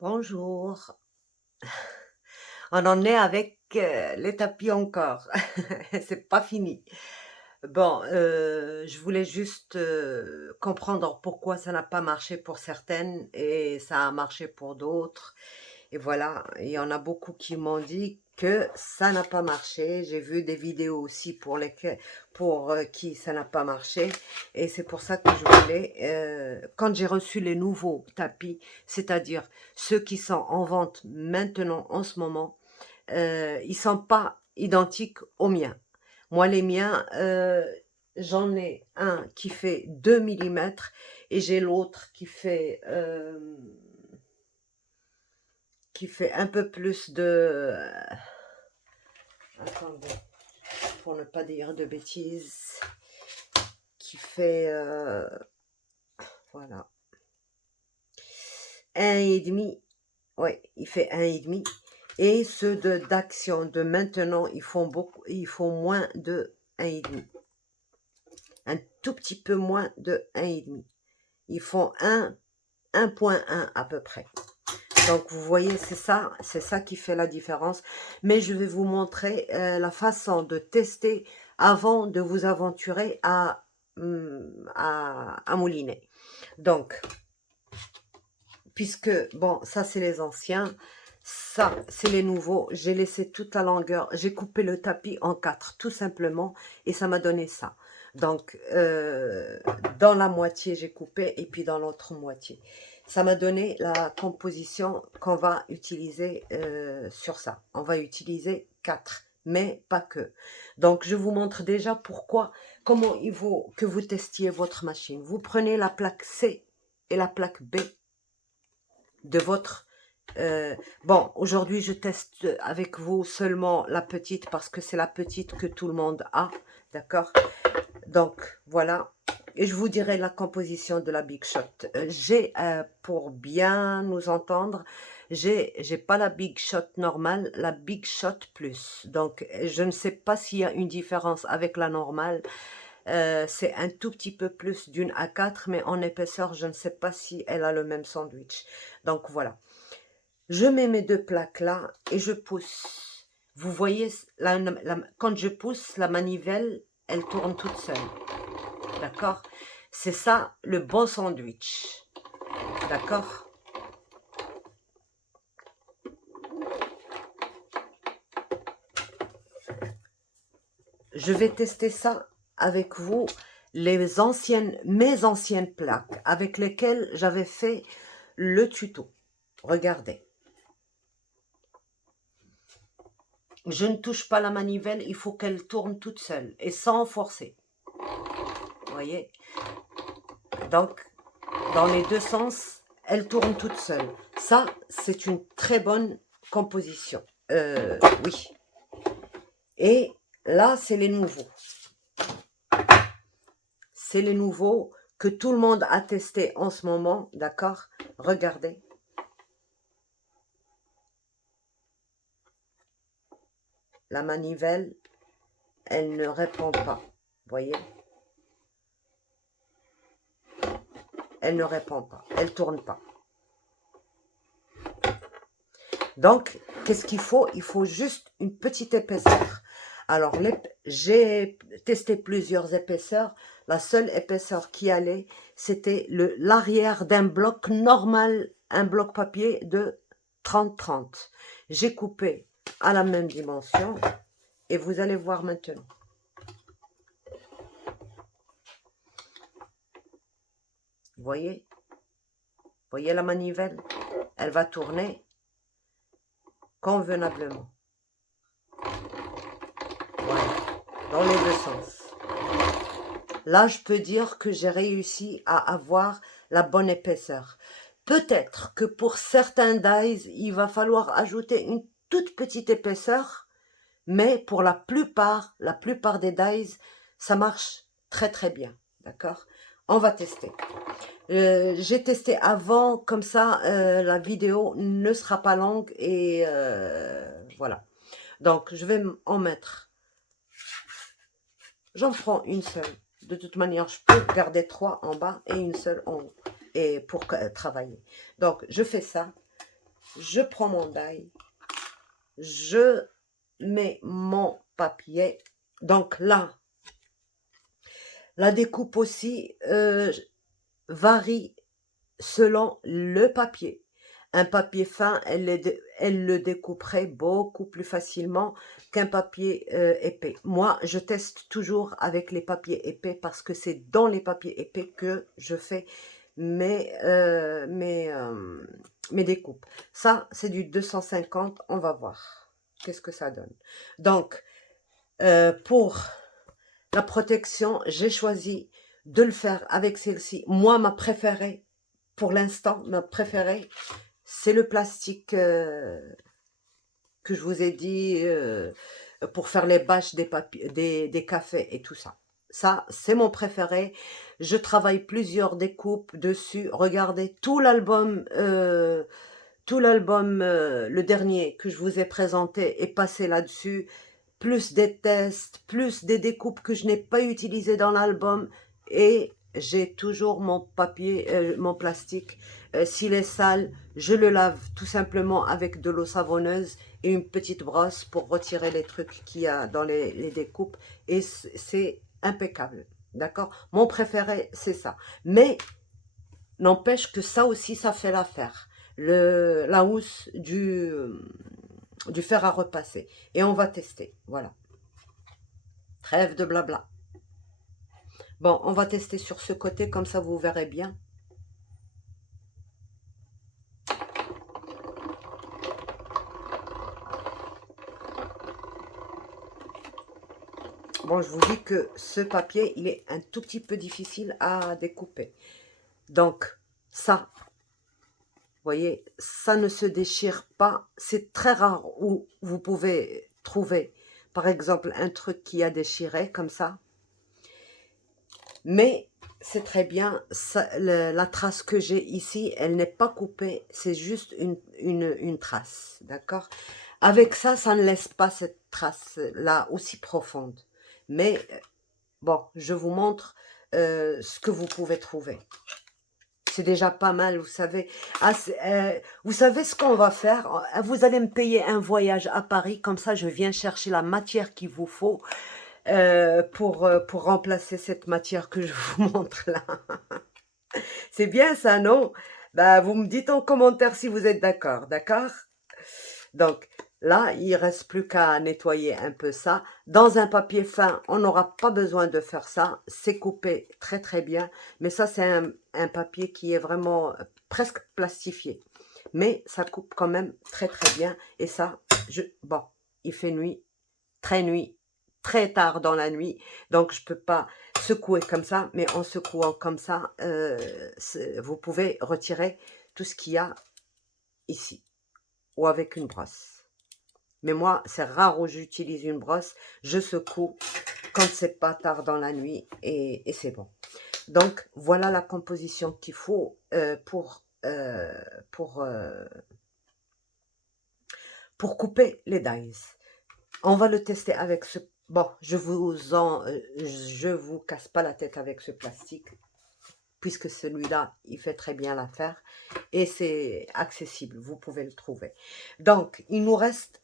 Bonjour. On en est avec les tapis encore. C'est pas fini. Bon, je voulais juste comprendre pourquoi ça n'a pas marché pour certaines et ça a marché pour d'autres. Et voilà, il y en a beaucoup qui m'ont dit que ça n'a pas marché. J'ai vu des vidéos aussi pour qui ça n'a pas marché. Et c'est pour ça que je voulais, quand j'ai reçu les nouveaux tapis, c'est-à-dire ceux qui sont en vente maintenant, en ce moment, ils sont pas identiques aux miens. Moi, les miens, j'en ai un qui fait 2 millimètres et j'ai l'autre qui fait un peu plus de... attendez, pour ne pas dire de bêtises, qui fait... voilà, un et demi. Ouais, il fait un et demi. Et ceux d'action de maintenant, ils font moins de un et demi. Un tout petit peu moins de un et demi. Ils font 1,1 à peu près. Donc vous voyez, c'est ça qui fait la différence. Mais je vais vous montrer la façon de tester avant de vous aventurer à mouliner. Donc, puisque, bon, ça c'est les anciens, ça c'est les nouveaux, j'ai laissé toute la longueur, j'ai coupé le tapis en 4, tout simplement, et ça m'a donné ça. Donc, dans la moitié, j'ai coupé, et puis dans l'autre moitié. Ça m'a donné la composition qu'on va utiliser sur ça. On va utiliser 4, mais pas que. Donc, je vous montre déjà comment il faut que vous testiez votre machine. Vous prenez la plaque C et la plaque B de votre... bon, aujourd'hui, je teste avec vous seulement la petite parce que c'est la petite que tout le monde a, d'accord? Donc, voilà. Et je vous dirai la composition de la Big Shot. Pour bien nous entendre, j'ai pas la Big Shot normale, la Big Shot Plus. Donc, je ne sais pas s'il y a une différence avec la normale. C'est un tout petit peu plus d'une A4, mais en épaisseur, je ne sais pas si elle a le même sandwich. Donc, voilà. Je mets mes deux plaques là et je pousse. Vous voyez, quand je pousse, la manivelle, elle tourne toute seule. D'accord? C'est ça le bon sandwich. D'accord? Je vais tester ça avec vous, mes anciennes plaques avec lesquelles j'avais fait le tuto. Regardez. Je ne touche pas la manivelle, il faut qu'elle tourne toute seule et sans forcer. Vous voyez? Donc, dans les deux sens, elle tourne toute seule. Ça, c'est une très bonne composition. Oui. Et là, c'est les nouveaux. C'est les nouveaux que tout le monde a testé en ce moment, d'accord? Regardez. La manivelle, elle ne répond pas. Vous voyez? Elle ne répond pas. Elle tourne pas. Donc, qu'est-ce qu'il faut? Il faut juste une petite épaisseur. Alors, j'ai testé plusieurs épaisseurs. La seule épaisseur qui allait, c'était l'arrière d'un bloc normal, un bloc papier de 30-30. J'ai coupé à la même dimension et vous allez voir maintenant. Vous voyez? Vous voyez la manivelle? Elle va tourner convenablement. Voilà, dans les deux sens. Là, je peux dire que j'ai réussi à avoir la bonne épaisseur. Peut-être que pour certains dies, il va falloir ajouter une toute petite épaisseur, mais pour la plupart des dies, ça marche très très bien. D'accord? On va tester. J'ai testé avant, comme ça, la vidéo ne sera pas longue et voilà. Donc, je vais en mettre. J'en prends une seule. De toute manière, je peux garder 3 en bas et une seule en haut et pour travailler. Donc, je fais ça. je prends mon die, je mets mon papier. Donc là, la découpe aussi varie selon le papier. Un papier fin, elle le découperait beaucoup plus facilement qu'un papier épais. Moi, je teste toujours avec les papiers épais parce que c'est dans les papiers épais que je fais mes découpes. Ça, c'est du 250, on va voir qu'est-ce que ça donne. Donc, pour la protection, j'ai choisi de le faire avec celle-ci. Moi, ma préférée, pour l'instant, ma préférée, c'est le plastique que je vous ai dit pour faire les bâches des cafés et tout ça. Ça, c'est mon préféré. Je travaille plusieurs découpes dessus. Regardez tout l'album, le dernier que je vous ai présenté est passé là-dessus. Plus des tests, plus des découpes que je n'ai pas utilisées dans l'album. Et j'ai toujours mon papier, mon plastique. S'il est sale, je le lave tout simplement avec de l'eau savonneuse et une petite brosse pour retirer les trucs qu'il y a dans les découpes. Et c'est impeccable. D'accord? Mon préféré, c'est ça. Mais n'empêche que ça aussi, ça fait l'affaire. La housse du fer à repasser. Et on va tester. Voilà. Trêve de blabla. Bon, on va tester sur ce côté, comme ça vous verrez bien. Bon, je vous dis que ce papier, il est un tout petit peu difficile à découper. Donc, ça, vous voyez, ça ne se déchire pas. C'est très rare où vous pouvez trouver, par exemple, un truc qui a déchiré, comme ça. Mais c'est très bien, ça, la trace que j'ai ici, elle n'est pas coupée, c'est juste une trace, d'accord? Avec ça, ça ne laisse pas cette trace-là aussi profonde. Mais bon, je vous montre ce que vous pouvez trouver. C'est déjà pas mal, vous savez. Ah, vous savez ce qu'on va faire? Vous allez me payer un voyage à Paris, comme ça je viens chercher la matière qu'il vous faut pour remplacer cette matière que je vous montre là. C'est bien ça, non? Bah, vous me dites en commentaire si vous êtes d'accord, d'accord? Donc, là, il reste plus qu'à nettoyer un peu ça. Dans un papier fin, on n'aura pas besoin de faire ça. C'est coupé très très bien. Mais ça, c'est un papier qui est vraiment presque plastifié. Mais ça coupe quand même très très bien. Et ça, bon, il fait nuit, très tard dans la nuit. Donc, je peux pas secouer comme ça. Mais en secouant comme ça, vous pouvez retirer tout ce qu'il y a ici. Ou avec une brosse. Mais moi, c'est rare où j'utilise une brosse. Je secoue quand c'est pas tard dans la nuit et c'est bon. Donc, voilà la composition qu'il faut pour couper les dies. On va le tester avec ce... Bon, je vous casse pas la tête avec ce plastique, puisque celui-là, il fait très bien l'affaire. Et c'est accessible, vous pouvez le trouver. Donc, il nous reste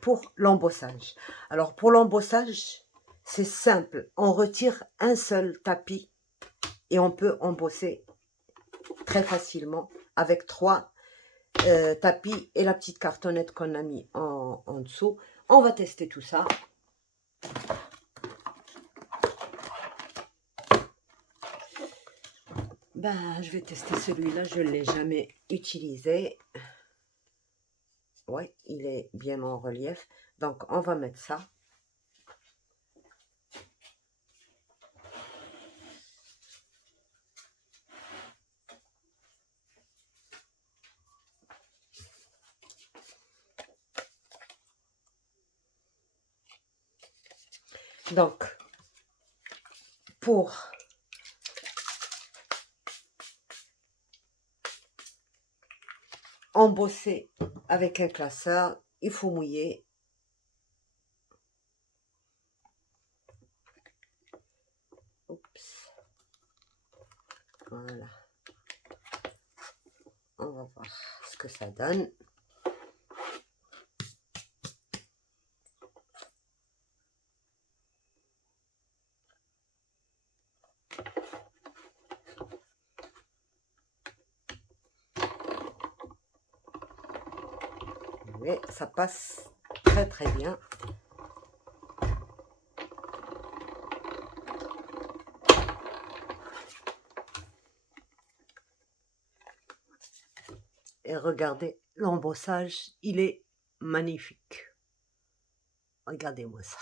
pour l'embossage. Alors, pour l'embossage, c'est simple. On retire un seul tapis et on peut embosser très facilement avec 3 tapis et la petite cartonnette qu'on a mis en dessous. On va tester tout ça. Ben, je vais tester celui-là, je ne l'ai jamais utilisé. Oui, il est bien en relief. Donc, on va mettre ça. Donc, pour embosser avec un classeur, il faut mouiller. Oups. Voilà. On va voir ce que ça donne. Mais ça passe très très bien. Et regardez, l'embossage, il est magnifique. Regardez-moi ça.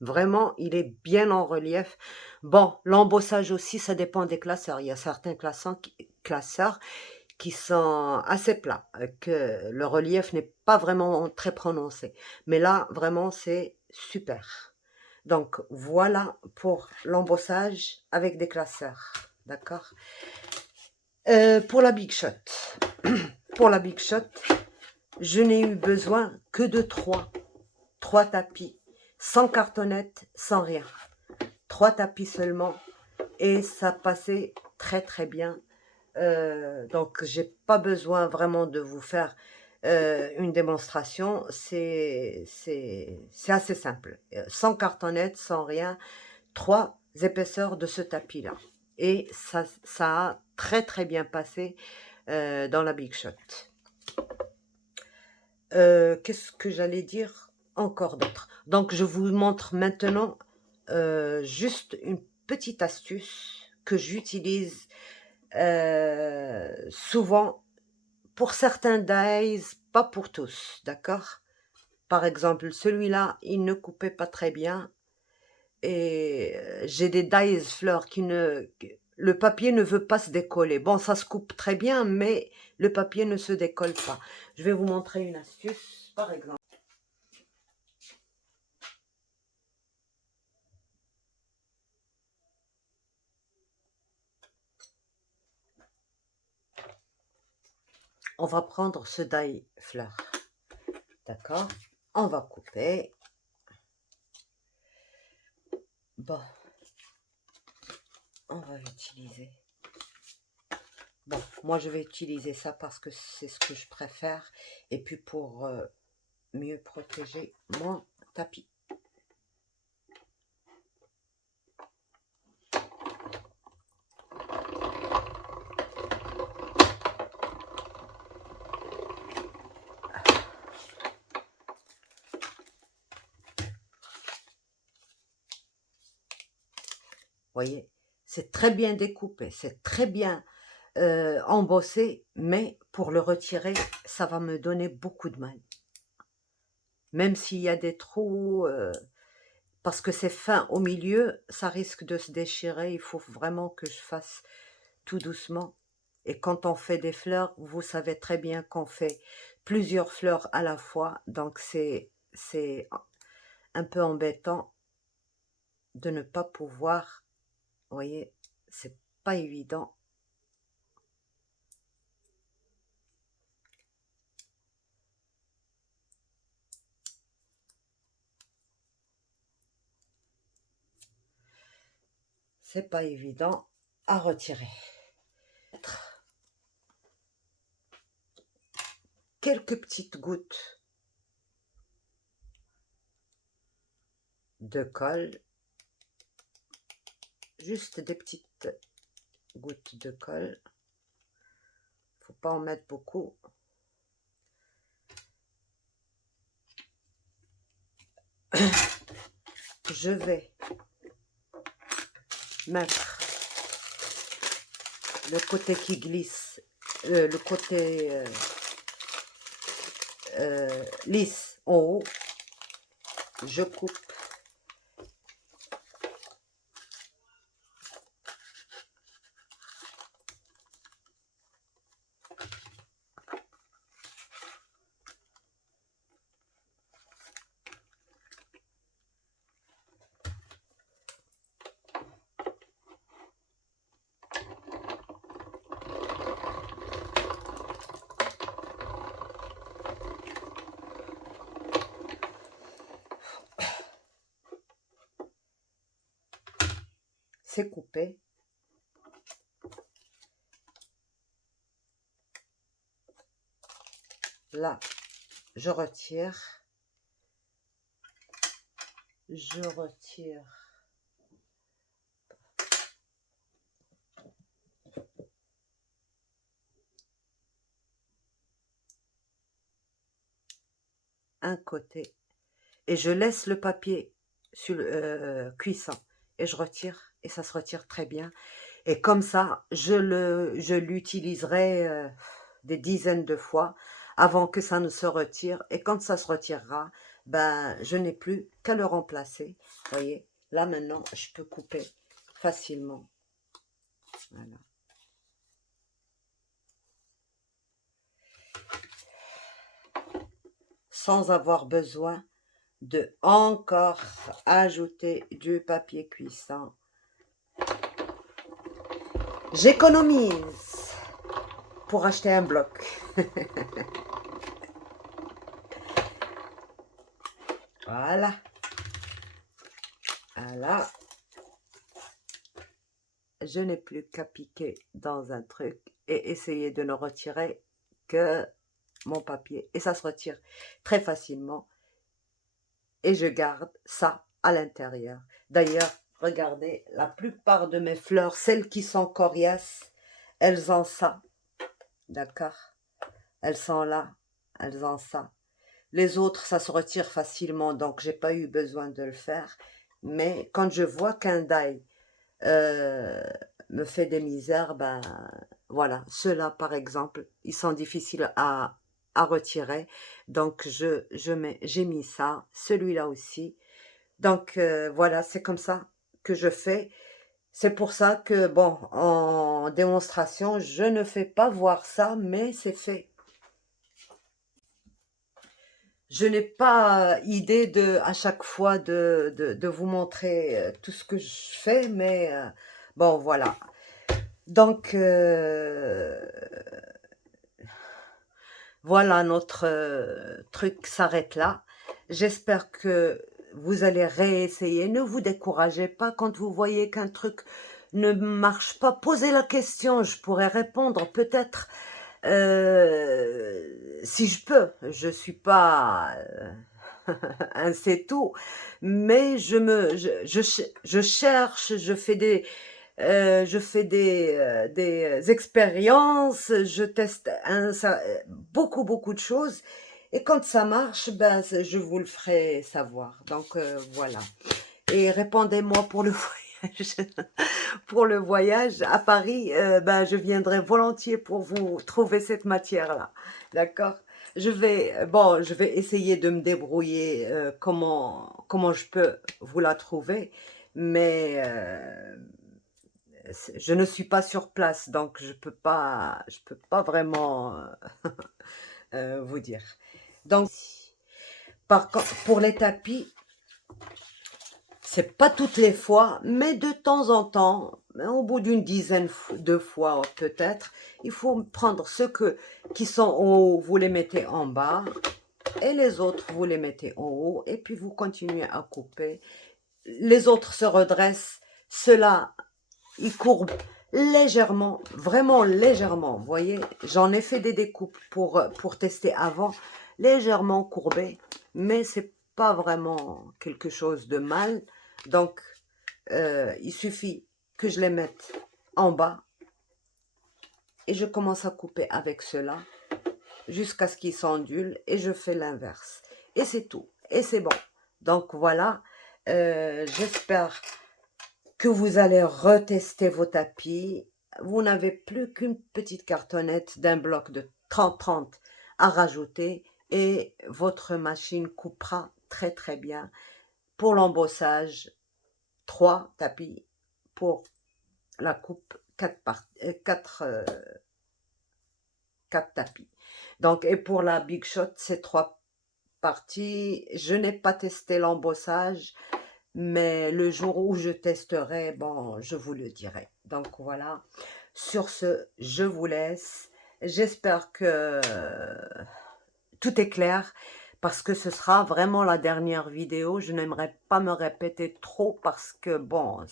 Vraiment, il est bien en relief. Bon, l'embossage aussi, ça dépend des classeurs. Il y a certains classeurs qui sont assez plats, que le relief n'est pas vraiment très prononcé. Mais là, vraiment, c'est super. Donc, voilà pour l'embossage avec des classeurs. D'accord? Pour la Big Shot. Pour la Big Shot, je n'ai eu besoin que de trois tapis, sans cartonnette, sans rien. 3 tapis seulement et ça passait très très bien. Donc j'ai pas besoin vraiment de vous faire une démonstration, c'est assez simple. Sans cartonnette, sans rien, 3 épaisseurs de ce tapis là. Et ça a très très bien passé dans la Big Shot. Qu'est-ce que j'allais dire encore d'autre? Donc, je vous montre maintenant juste une petite astuce que j'utilise souvent pour certains dies, pas pour tous, d'accord? Par exemple, celui-là, il ne coupait pas très bien et j'ai des dies fleurs qui ne... Le papier ne veut pas se décoller. Bon, ça se coupe très bien, mais le papier ne se décolle pas. Je vais vous montrer une astuce, par exemple. On va prendre ce die fleur, d'accord? On va couper. Bon, on va utiliser. Bon, moi je vais utiliser ça parce que c'est ce que je préfère. Et puis pour mieux protéger mon tapis. Voyez, c'est très bien découpé, c'est très bien embossé, mais pour le retirer, ça va me donner beaucoup de mal. Même s'il y a des trous, parce que c'est fin au milieu, ça risque de se déchirer. Il faut vraiment que je fasse tout doucement. Et quand on fait des fleurs, vous savez très bien qu'on fait plusieurs fleurs à la fois. Donc c'est un peu embêtant de ne pas pouvoir, vous voyez, c'est pas évident. C'est pas évident à retirer. Quelques petites gouttes de colle, juste des petites gouttes de colle. Faut pas en mettre beaucoup. Je vais mettre le côté qui glisse, le côté lisse en haut. Je coupe c'est coupé. Là, je retire. Je retire. Un côté. Et je laisse le papier sur cuisant. Et je retire. Et ça se retire très bien. Et comme ça, je l'utiliserai des dizaines de fois avant que ça ne se retire. Et quand ça se retirera, ben, je n'ai plus qu'à le remplacer. Vous voyez, là maintenant, je peux couper facilement. Voilà. Sans avoir besoin de encore ajouter du papier cuisant. J'économise pour acheter un bloc. Voilà. Voilà. Je n'ai plus qu'à piquer dans un truc et essayer de ne retirer que mon papier. Et ça se retire très facilement. Et je garde ça à l'intérieur. D'ailleurs, regardez, la plupart de mes fleurs, celles qui sont coriaces, elles ont ça. D'accord? Elles sont là. Elles ont ça. Les autres, ça se retire facilement, donc j'ai pas eu besoin de le faire. Mais quand je vois qu'un die me fait des misères, ben voilà, ceux-là par exemple, ils sont difficiles à retirer. Donc j'ai mis ça, celui-là aussi. Donc voilà, c'est comme ça que je fais. C'est pour ça que, bon, en démonstration, je ne fais pas voir ça, mais c'est fait. Je n'ai pas idée à chaque fois de vous montrer tout ce que je fais, mais bon, voilà. Donc, voilà, notre truc s'arrête là. J'espère que vous allez réessayer. Ne vous découragez pas quand vous voyez qu'un truc ne marche pas. Posez la question, je pourrais répondre peut-être si je peux. Je suis pas un c'est tout, mais je cherche, je fais des expériences, je teste beaucoup de choses. Et quand ça marche, ben, je vous le ferai savoir. Donc voilà. Et répondez-moi pour le voyage. Pour le voyage à Paris, ben, je viendrai volontiers pour vous trouver cette matière-là. D'accord? Bon, je vais essayer de me débrouiller comment je peux vous la trouver. Mais je ne suis pas sur place, donc je peux pas vraiment vous dire. Donc, par contre, pour les tapis, c'est pas toutes les fois, mais de temps en temps, au bout d'une dizaine de fois peut-être, il faut prendre ceux qui sont en haut, vous les mettez en bas, et les autres, vous les mettez en haut, et puis vous continuez à couper. Les autres se redressent, ceux-là, ils courbent légèrement, vraiment légèrement. Vous voyez, j'en ai fait des découpes pour tester avant, légèrement courbées, mais c'est pas vraiment quelque chose de mal. Donc, il suffit que je les mette en bas et je commence à couper avec cela jusqu'à ce qu'ils s'ondulent et je fais l'inverse. Et c'est tout. Et c'est bon. Donc voilà, j'espère que vous allez retester vos tapis. Vous n'avez plus qu'une petite cartonnette d'un bloc de 30-30 à rajouter et votre machine coupera très bien. Pour l'embossage, 3 tapis. Pour la coupe, 4 tapis. Donc, et pour la Big Shot, c'est 3 parties. Je n'ai pas testé l'embossage, mais le jour où je testerai, bon, je vous le dirai. Donc voilà, sur ce, je vous laisse. J'espère que tout est clair, parce que ce sera vraiment la dernière vidéo. Je n'aimerais pas me répéter trop, parce que bon,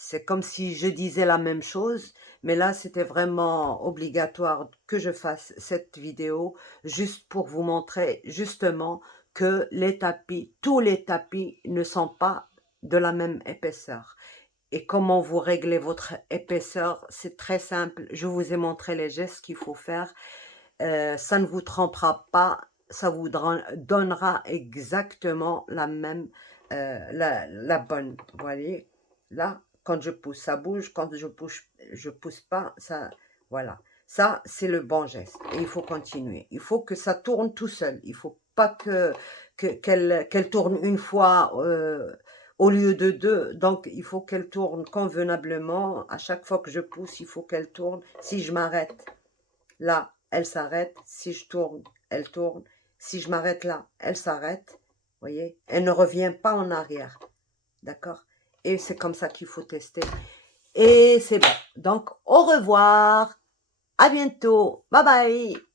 C'est comme si je disais la même chose, mais là, c'était vraiment obligatoire que je fasse cette vidéo juste pour vous montrer justement que les tapis, tous les tapis ne sont pas de la même épaisseur. Et comment vous réglez votre épaisseur, c'est très simple. Je vous ai montré les gestes qu'il faut faire. Ça ne vous trompera pas, ça vous donnera exactement la même, la bonne. Vous voyez, là, quand je pousse, ça bouge. Quand je pousse pas, ça, voilà. Ça, c'est le bon geste. Et il faut continuer. Il faut que ça tourne tout seul. Il faut pas qu'elle tourne une fois au lieu de deux. Donc, il faut qu'elle tourne convenablement. À chaque fois que je pousse, il faut qu'elle tourne. Si je m'arrête, là, elle s'arrête. Si je tourne, elle tourne. Si je m'arrête là, elle s'arrête. Vous voyez, elle ne revient pas en arrière. D'accord? Et c'est comme ça qu'il faut tester. Et c'est bon. Donc, au revoir. À bientôt. Bye bye.